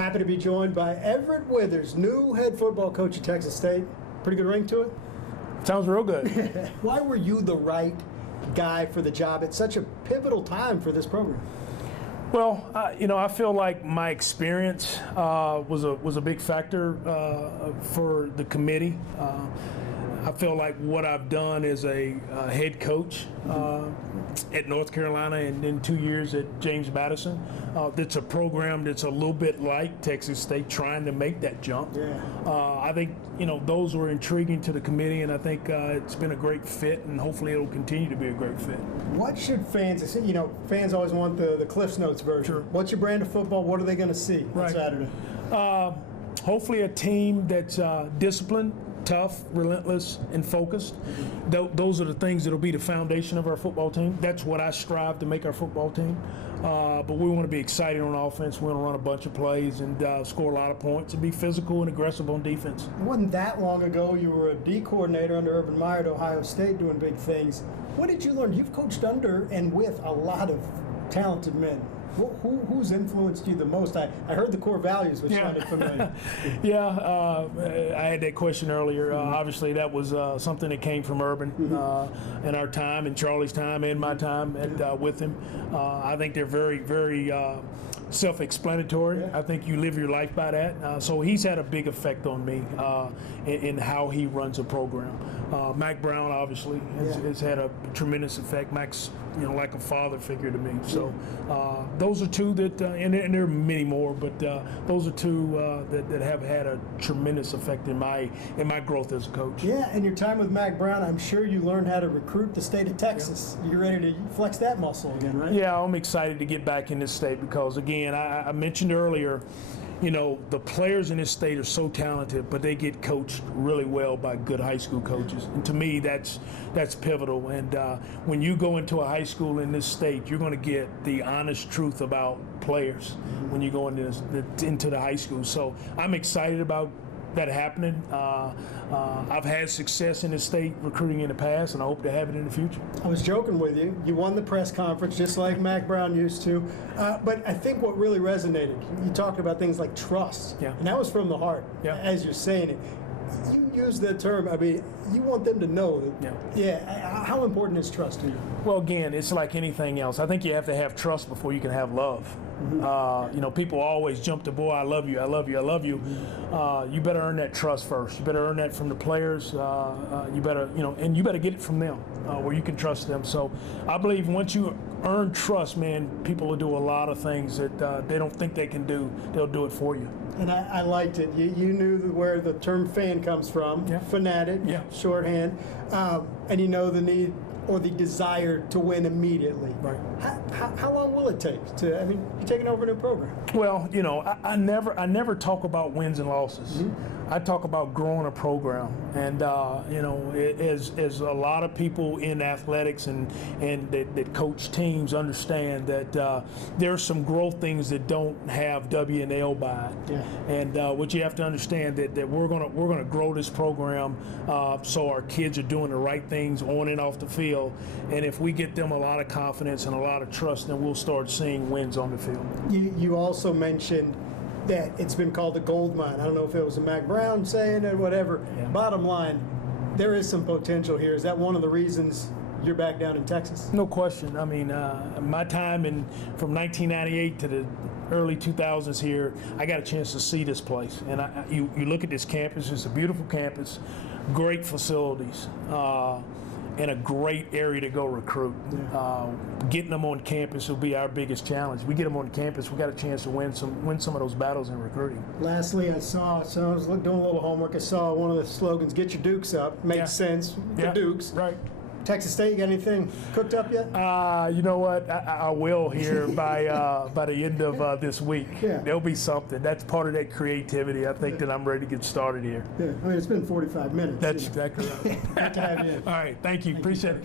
Happy to be joined by Everett Withers, new head football coach at Texas State. Pretty good ring to it? Sounds real good. Why were you the right guy for the job at such a pivotal time for this program? Well, I feel like my experience was a big factor for the committee. I feel like what I've done as a head coach at North Carolina and then 2 years at James Madison, that's a program that's a little bit like Texas State trying to make that jump. Yeah. I think, those were intriguing to the committee, and I think it's been a great fit, and hopefully it'll continue to be a great fit. What should fans, fans always want the Cliff's Notes version. Sure. What's your brand of football? What are they going to see on Saturday? Hopefully a team that's disciplined, tough, relentless, and focused. Those are the things that'll be the foundation of our football team. That's what I strive to make our football team. But we want to be excited on offense. We want to run a bunch of plays and score a lot of points and be physical and aggressive on defense. It wasn't that long ago you were a D coordinator under Urban Meyer at Ohio State doing big things. What did you learn? You've coached under and with a lot of talented men. Who's influenced you the most? I heard the core values, which sounded familiar. I had that question earlier. Obviously, that was something that came from Urban in our time, in Charlie's time, and my time with him. I think they're very, very self-explanatory. I think you live your life by that. So he's had a big effect on me in how he runs a program. Mac Brown, obviously, has had a tremendous effect. Mac's, like a father figure to me. So those are two that, and there are many more, but those are two that have had a tremendous effect in my growth as a coach. Yeah, and your time with Mac Brown, I'm sure you learned how to recruit the state of Texas. You're ready to flex that muscle again, right? Yeah, I'm excited to get back in this state because, again, I mentioned earlier, the players in this state are so talented, but they get coached really well by good high school coaches. And to me, that's pivotal. And when you go into a high school in this state, you're going to get the honest truth about players when you go into the high school. So I'm excited about that happening. I've had success in this state recruiting in the past, and I hope to have it in the future. I was joking with you. You won the press conference just like Mac Brown used to. But I think what really resonated, you talked about things like trust. Yeah. And that was from the heart, as you're saying it. You use that term, you want them to know that, how important is trust to you? Well, again, it's like anything else. I think you have to have trust before you can have love. People always jump to, boy, I love you, I love you, I love you. You better earn that trust first. You better earn that from the players. You better, and you better get it from them where you can trust them. So I believe once you earn trust, man, people will do a lot of things that they don't think they can do. They'll do it for you. And I liked it. You knew where the term fan comes from, fanatic, shorthand, and you know the need or the desire to win immediately. Right. How long will it take you're taking over a new program? Well, I never talk about wins and losses. I talk about growing a program, and as a lot of people in athletics and that coach teams understand that there are some growth things that don't have W and L by it. Yeah. And what you have to understand that we're gonna grow this program so our kids are doing the right things on and off the field, and if we get them a lot of confidence and a lot of trust, then we'll start seeing wins on the field. You also mentioned that it's been called a gold mine. I don't know if it was a Mac Brown saying it, whatever. Yeah. Bottom line, there is some potential here. Is that one of the reasons you're back down in Texas? No question. My time from 1998 to the early 2000s here, I got a chance to see this place. And you look at this campus, it's a beautiful campus, great facilities, and a great area to go recruit. Getting them on campus will be our biggest challenge. We get them on campus, we got a chance to win some of those battles in recruiting. Lastly, I was doing a little homework. I saw one of the slogans, "Get your Dukes up." Makes sense. The Dukes. Right. Texas State, you got anything cooked up yet? You know what? I will here by the end of this week. Yeah. There'll be something. That's part of that creativity. I think that I'm ready to get started here. Yeah. It's been 45 minutes. That's exactly right. Good to have you in. All right. Thank you. Appreciate it.